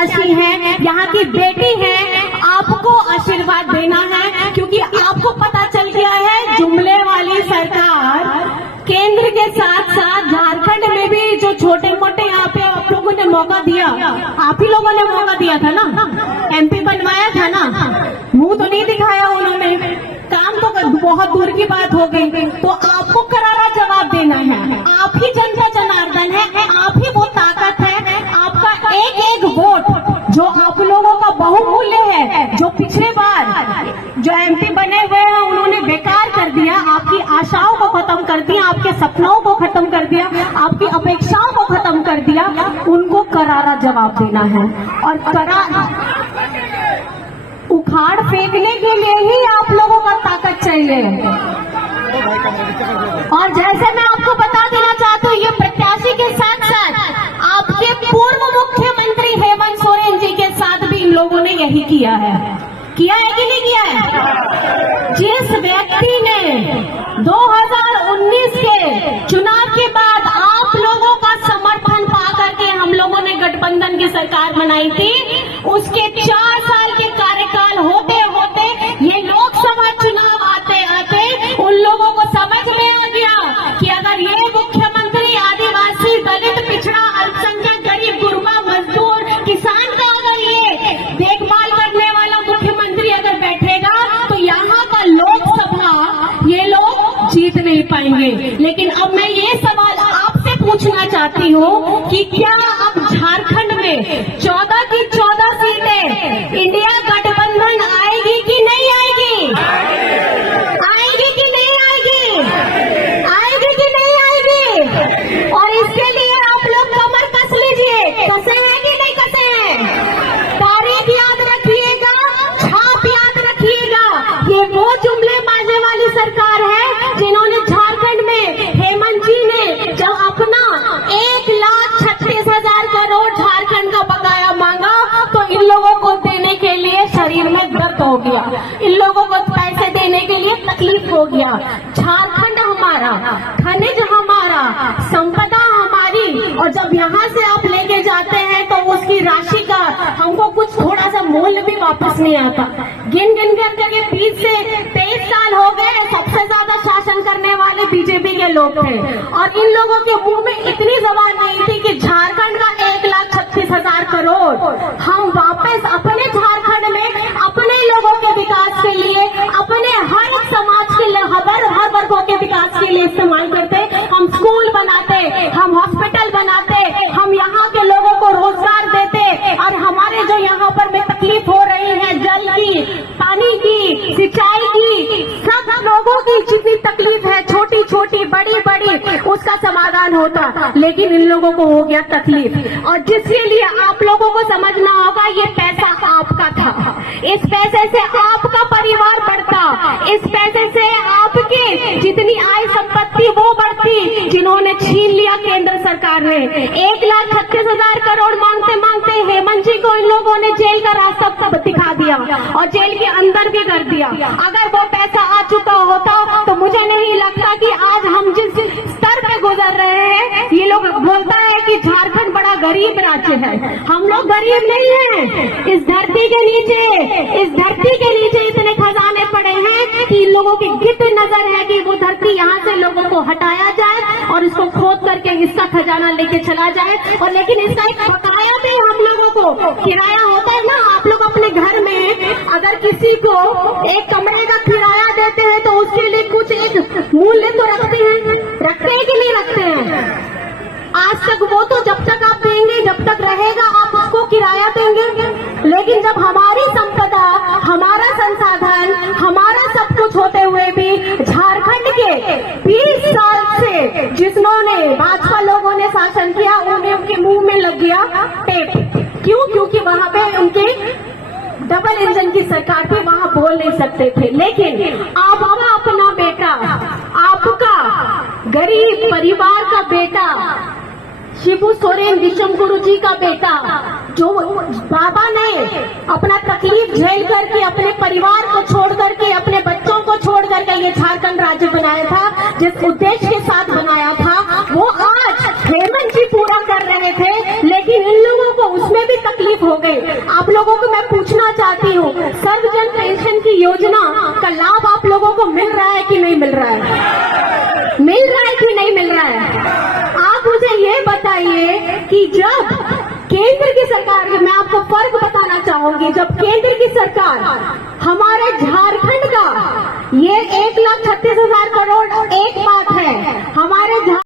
प्रत्याशी हैं, यहाँ की बेटी है, आपको आशीर्वाद देना है, क्योंकि आपको पता चल गया है जुमले वाली सरकार केंद्र के साथ साथ झारखंड में भी जो छोटे मोटे यहाँ पे आप लोगों ने मौका दिया, आप ही लोगों ने मौका दिया था ना, MP बनवाया था ना, मुंह तो नहीं दिखाया उन्होंने, काम तो बहुत दूर की बात हो गई। तो आपको करारा जवाब देना है, आप ही जनता जनार्दन है, आप ही वो ताकत है, आपका एक एक वोट जो आप लोगों का बहुमूल्य है, जो पिछले बार जो MP बने हुए हैं उन्होंने बेकार कर दिया, आपकी आशाओं को खत्म कर दिया, आपके सपनों को खत्म कर दिया, आपकी अपेक्षाओं को खत्म कर दिया, उनको करारा जवाब देना है। और उखाड़ फेंकने के लिए ही आप लोगों का ताकत चाहिए। और जैसे मैं आपको बता देना चाहती हूँ, ये प्रत्याशी के साथ साथ आपके पूर्व मुख्यमंत्री हेमंत सोरेन जी के साथ भी इन लोगों ने यही किया है कि नहीं किया है? जिस व्यक्ति ने 2019 के चुनाव के बाद आप लोगों का समर्थन पा करके हम लोगों ने गठबंधन की सरकार बनाई थी, उसके 4 साल के कार्यकाल होते होते ये लोकसभा चुनाव आते आते उन लोगों को समझ में आ गया कि अगर ये मुख्यमंत्री आदिवासी, दलित, पिछड़ा, अल्पसंख्यक, गरीब, गुरबा, मजदूर, किसान का अगर ये देखभाल करने वाला मुख्यमंत्री अगर बैठेगा तो यहाँ का लोकसभा ये लोग जीत नहीं पाएंगे। लेकिन अब मैं ये सवाल आपसे पूछना चाहती हूँ कि क्या अब झारखंड में 14 की 14 सीटें इंडिया गठबंधन आएगी कि नहीं आएगी? आएगी कि नहीं आएगी? आएगी कि नहीं आएगी? और इसके लिए आप लोग कमर कस लीजिए, कसे हैं कि नहीं कसे हैं? तारीख याद रखिएगा, छाप याद रखिएगा, ये वो जुमले बाजे वाली सरकार है जिन्होंने झारखंड में हेमंत जी ने जब अपना 1,36,000 करोड़ झारखंड का बकाया मांगा तो इन लोगों को देने के लिए शरीर में दर्द हो गया, इन लोगों को पैसे देने के लिए तकलीफ हो गया। झारखंड हमारा, खनिज हमारा, संपदा हमारी, और जब यहाँ से आप लेके जाते हैं तो उसकी राशि का हमको कुछ थोड़ा सा मूल्य भी वापस नहीं आता। गिन गिन करके 20 से 23 साल हो गए, सबसे ज्यादा शासन करने वाले बीजेपी के लोग थे, और इन लोगों के मुंह में इतनी जबान नहीं थी कि झारखंड का 1,36,000 करोड़ हम वापस अपने झारखंड में अपने लोगों के विकास के लिए, अपने हर समाज के लिए, हर वर्गों के विकास के लिए इस्तेमाल करते। हम स्कूल बनाते, हम हॉस्पिटल बनाते, हम यहाँ के लोगों को रोजगार देते, और हमारे जो यहाँ पर में तकलीफ हो रही है जल की, पानी की, सिंचाई की, सब लोगों की जितनी तकलीफ है, छोटी छोटी बड़ी बड़ी, उसका समाधान होता। लेकिन इन लोगों को हो गया तकलीफ, और जिसके लिए आप लोगों को समझना होगा ये पैसा आपका था, इस पैसे से आपका परिवार बढ़ता, इस पैसे से आपकी जितनी आय संपत्ति वो बढ़ती, जिन्होंने छीन लिया केंद्र सरकार ने। 1,36,000 करोड़ मांगते मांगते हेमंत जी को इन लोगों ने जेल का रास्ता दिखा दिया और जेल के अंदर भी कर दिया। अगर वो पैसा आ चुका होता तो मुझे नहीं लगता कि आज हम जिस स्तर पे गुजर रहे हैं, ये लोग बोलता है कि झारखंड बड़ा गरीब राज्य है। हम लोग गरीब नहीं हैं। इस धरती के नीचे इतने खजाने पड़े हैं कि इन लोगों की गिट्ट नजर है कि वो धरती यहाँ से लोगों को हटाया जाए और इसको खोद करके इसका खजाना लेके चला जाए। और लेकिन इसका एक बकाया भी हम लोगों को किराया होता है ना, आप लोग अपने घर में अगर किसी को एक कमरे का किराया देते हैं तो उसके लिए कुछ एक मूल्य तो रखते हैं कि नहीं रखते हैं? आज तक वो तो जब तक आप देंगे, जब तक रहेगा आप उसको किराया देंगे। लेकिन जब हमारी संपदा, हमारा संसाधन, हमारा सब कुछ होते हुए भी झारखंड के 20 साल से जिन्होंने भाजपा लोगों ने शासन किया, उनके मुंह में लग गया टेप। क्यों? क्योंकि वहां पे उनके डबल इंजन की सरकार थी, वहां बोल नहीं सकते थे। लेकिन आपका अपना बेटा, आपका गरीब परिवार का बेटा शिबू सोरेन विषम गुरु जी का बेटा, जो बाबा ने अपना तकलीफ झेल करके, अपने परिवार को छोड़ करके, अपने बच्चों को छोड़ करके ये झारखंड राज्य बनाया था, जिस उद्देश्य के साथ बनाया था, वो आज हेमंत जी पूरा कर रहे थे। लेकिन इन लोगों को उसमें भी तकलीफ तकलीफ हो गई। आप लोगों को मैं पूछना चाहती हूँ, सर्वजन पेंशन की योजना का लाभ आप लोगों को मिल रहा है कि नहीं मिल रहा है? मिल रहा है कि नहीं मिल रहा है? आप मुझे ये बताइए कि जब केंद्र की सरकार, मैं आपको फर्क बताना चाहूंगी, जब केंद्र की सरकार हमारे झारखंड का ये 1,36,000 करोड़ एक बात है, हमारे